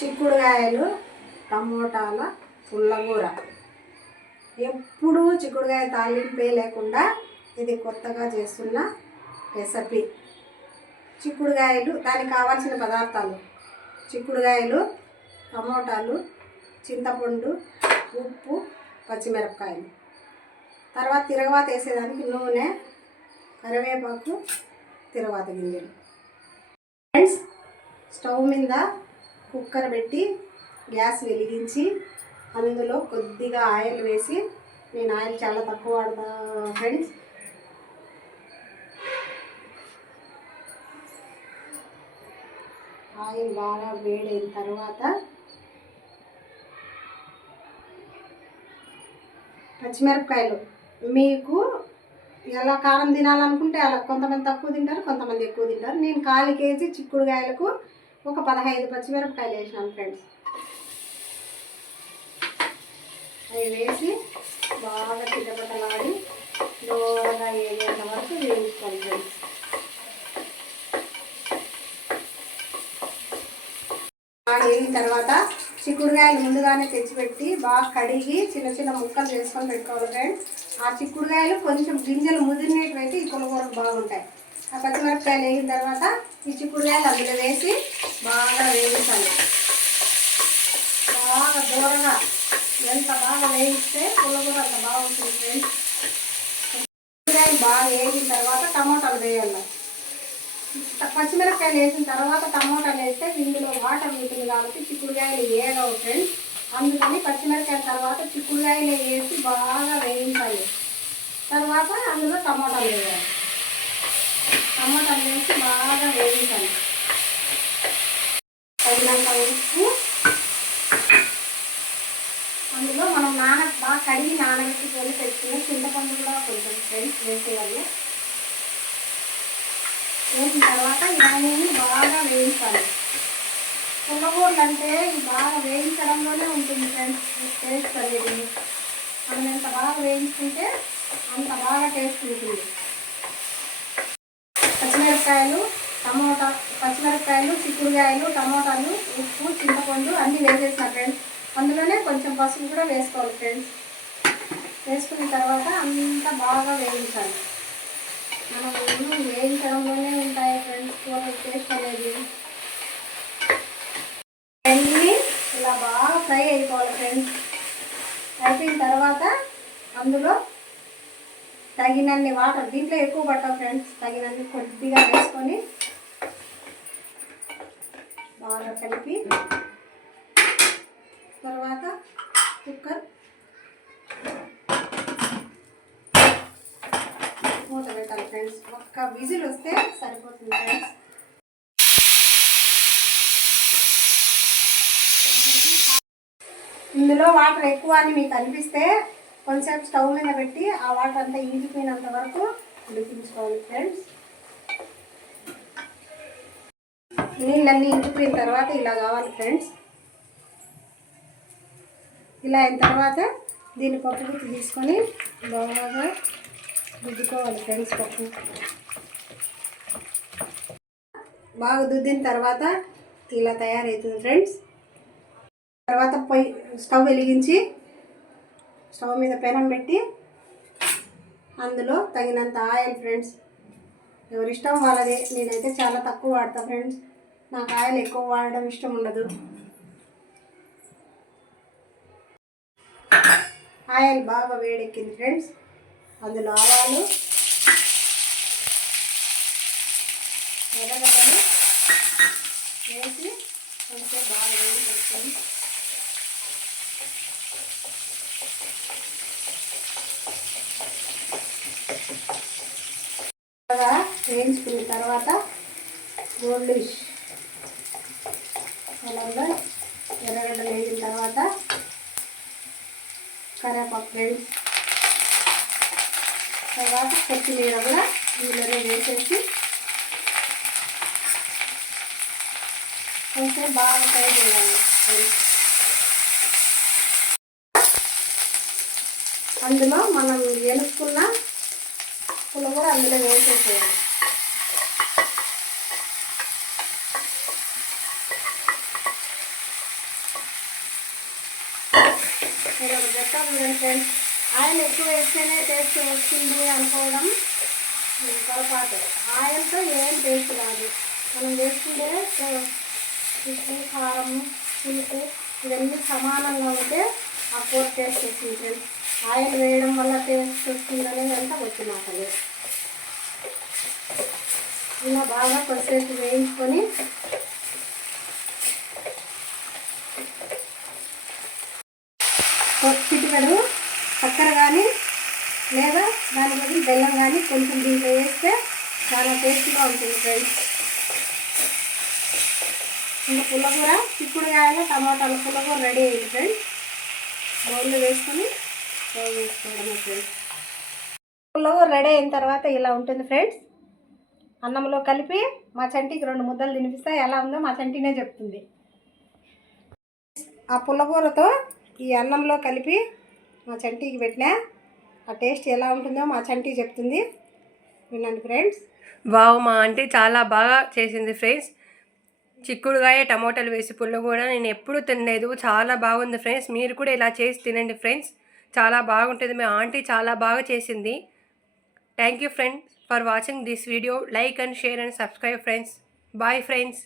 చిక్కుడుకాయలు టమోటాల పుల్లగూర. ఎప్పుడూ చిక్కుడుకాయ తాలింపే లేకుండా ఇది కొత్తగా చేస్తున్న రెసిపీ. చిక్కుడుకాయలు దానికి కావాల్సిన పదార్థాలు. చిక్కుడుకాయలు టమోటాలు చింతపండు ఉప్పు పచ్చిమిరపకాయలు. తర్వాత తిరగవాత వేసేదానికి నూనె కరివేపాకు తిరగవాత గింజలు. ఫ్రెండ్స్ స్టవ్ మీద కుక్కర్ పెట్టి గ్యాస్ వెలిగించి అందులో కొద్దిగా ఆయిల్ వేసి నేను ఆయిల్ చాలా తక్కువ వాడతా ఫ్రెండ్స్ ఆయిల్ బాగా వేడైన తర్వాత పచ్చిమిరపకాయలు. మీకు ఎలా కారం తినాలనుకుంటే అలా కొంతమంది తక్కువ తింటారు కొంతమంది ఎక్కువ తింటారు. నేను కాలు కేజీ చిక్కుడుకాయలకు ఒక పదహైదు పచ్చిమిరపకాయలు వేసినాను ఫ్రెండ్స్. అవి వేసి బాగా చిట్టపట్టలాడి దూరంగా ఏడేళ్ళ వరకు వేయించుకోవాలి ఫ్రెండ్స్. వేగిన తర్వాత చిక్కుడుకాయలు ముందుగానే తెచ్చిపెట్టి బాగా కడిగి చిన్న చిన్న ముక్కలు చేసుకొని పెట్టుకోవాలి ఫ్రెండ్స్. ఆ చిక్కుడుకాయలు కొంచెం గింజలు ముదిరినట్టు అయితే ఈ కొనుగోలు బాగుంటాయి. ఆ పచ్చిమిరపకాయలు వేగిన తర్వాత ఈ చిక్కుడుకాయలు అందులో వేసి బాగా వేయించాలి బాగా దూరంగా ఎంత బాగా వేయిస్తే పుల్లగూర అంత బాగుంటుంది ఫ్రెండ్స్. చిక్కుడుకాయలు బాగా వేగిన తర్వాత టమోటాలు వేయాలి పచ్చిమిరపకాయలు వేసిన తర్వాత టమోటాలు వేస్తే ఇందులో వాటర్ ఉంటుంది కాబట్టి చిక్కుడుకాయలు వేగవు ఫ్రెండ్స్. అందుకని పచ్చిమిరపకాయల తర్వాత చిక్కుడుకాయలు వేసి బాగా వేయించాలి. తర్వాత అందులో టమోటాలు వేయాలి. టమోటాలు వేసి బాగా వేయించాలి. తగినంత ఉప్పు. అందులో మనం నాన బాగా కడిగి నానబెట్టుకొని తెచ్చుకున్న చింతపండు కూడా కొంచెం ఫ్రెండ్స్ వేసేయాలి. వేసిన తర్వాత ఇవన్నీ బాగా వేయించాలి. పుల్లగూరలు అంటే బాగా వేయించడంలోనే ఉంటుంది ఫ్రెండ్స్ టేస్ట్ అనేది. మనం ఎంత బాగా వేయించుకుంటే అంత బాగా టేస్ట్ ఉంటుంది. పచ్చిమిరపకాయలు టమోటా పచ్చిమిరపకాయలు చిక్కుడుకాయలు టమోటాలు ఉప్పు చింతపండు అన్నీ వేసేసిన ఫ్రెండ్స్ అందులోనే కొంచెం పసుపు కూడా వేసుకోవాలి ఫ్రెండ్స్ వేసుకున్న తర్వాత అంతా బాగా వేయించాలి. మనం వేయించడంలోనే ఉంటాయి ఫ్రెండ్స్ కూర టేస్ట్ అనేది. అన్నీ ఇలా బాగా ఫ్రై అయిపోవాలి ఫ్రెండ్స్ అయిపోయిన తర్వాత అందులో తగినన్ని వాటర్ దీంట్లో ఎక్కువ పట్టాం ఫ్రెండ్స్ తగినన్ని కొద్దిగా వేసుకొని బాగా కలిపి. తర్వాత కుక్కర్. మూత పెట్టాలి ఫ్రెండ్స్. ఒక్క విజిల్ వస్తే సరిపోతుంది ఫ్రెండ్స్. ఇందులో వాటర్ ఎక్కువ అని మీకు అనిపిస్తే కొంచెం స్టవ్ మీద పెట్టి ఆ వాటర్ అంతా ఇంగిపోయినంత వరకు ఉడికించుకోవాలి ఫ్రెండ్స్. నీళ్ళన్నీ ఇంకిపోయిన తర్వాత ఇలా కావాలి ఫ్రెండ్స్. ఇలా అయిన తర్వాత దీన్ని పప్పు గుత్తి తీసుకొని బాగా రుద్దుకోవాలి ఫ్రెండ్స్ పప్పు. బాగా దుద్దిన తర్వాత ఇలా తయారవుతుంది ఫ్రెండ్స్. తర్వాత పొయ్యి స్టవ్ వెలిగించి స్టవ్ మీద పెనం పెట్టి అందులో తగినంత ఆయిల్ ఫ్రెండ్స్. ఎవరిష్టం వాళ్ళది. నేనైతే చాలా తక్కువ వాడతా ఫ్రెండ్స్. నాకు ఆయిల్ ఎక్కువ వాడడం ఇష్టం ఉండదు. ఆయిల్ బాగా వేడెక్కింది ఫ్రెండ్స్ అందులో ఆవాలు ఎర్రగడ్డలు వేసి కొంచెం బాగా వేడి పెట్టుకొని వేయించుకున్న తర్వాత గోల్డిష్ కలర్లో ఎర్రగడ్డలు వేసిన తర్వాత కరేపాకు వేడి. తర్వాత కొత్తిమీర కూడా ఇందులోనే వేసేసి కొంచెం బాగా ఫ్రై చేయాలి. అందులో మనం వెనుక్కున్న పుల్ల కూడా అందులో వేసేసేయాలి. నేను ఒక చెప్తా చూడండి ఫ్రెండ్స్ ఆయిల్ ఎక్కువ వేస్తేనే టేస్ట్ వస్తుంది అనుకోవడం పొరపాటు. ఆయిల్తో ఏం టేస్ట్ రాదు. మనం వేసుకుంటే ఉప్పు కారం పులుపు ఇవన్నీ సమానంగా ఉంటే ఆ కూర టేస్ట్ వస్తుంది ఫ్రెండ్స్ ఆయిల్ వేయడం వల్ల టేస్ట్ వస్తుందనేది అంతా వచ్చి అసలు ఇలా బాగా కొద్దిసేపు వేయించుకొని బెల్లం కానీ కొంచెం దీంట్లో వేస్తే చాలా టేస్ట్గా ఉంటుంది ఫ్రెండ్స్. ఇంకా పుల్లకూర చిక్కుడుకాయలు టమాటాల పుల్లకూర రెడీ అయింది ఫ్రెండ్స్. బౌల్లో వేసుకొని బౌల్ వేసుకోవడమే ఫ్రెండ్స్. పుల్లకూర రెడీ అయిన తర్వాత ఇలా ఉంటుంది ఫ్రెండ్స్. అన్నంలో కలిపి మా చంటికి రెండు ముద్దలు తినిపిస్తే ఎలా ఉందో మా చంటినే చెప్తుంది. ఆ పుల్లకూరతో ఈ అన్నంలో కలిపి మా చంటికి పెట్టినా ఆ టేస్ట్ ఎలా ఉంటుందో మా చంటి చెప్తుంది. వినండి ఫ్రెండ్స్. వావ్ మా ఆంటీ చాలా బాగా చేసింది ఫ్రెండ్స్. చిక్కుడుగాయ టమోటాలు వేసి పుల్ల కూడా నేను ఎప్పుడూ తినలేదు. చాలా బాగుంది ఫ్రెండ్స్. మీరు కూడా ఇలా చేసి తినండి ఫ్రెండ్స్. చాలా బాగుంటుంది. మా ఆంటీ చాలా బాగా చేసింది. Thank you friends for watching this video like and share and subscribe friends bye friends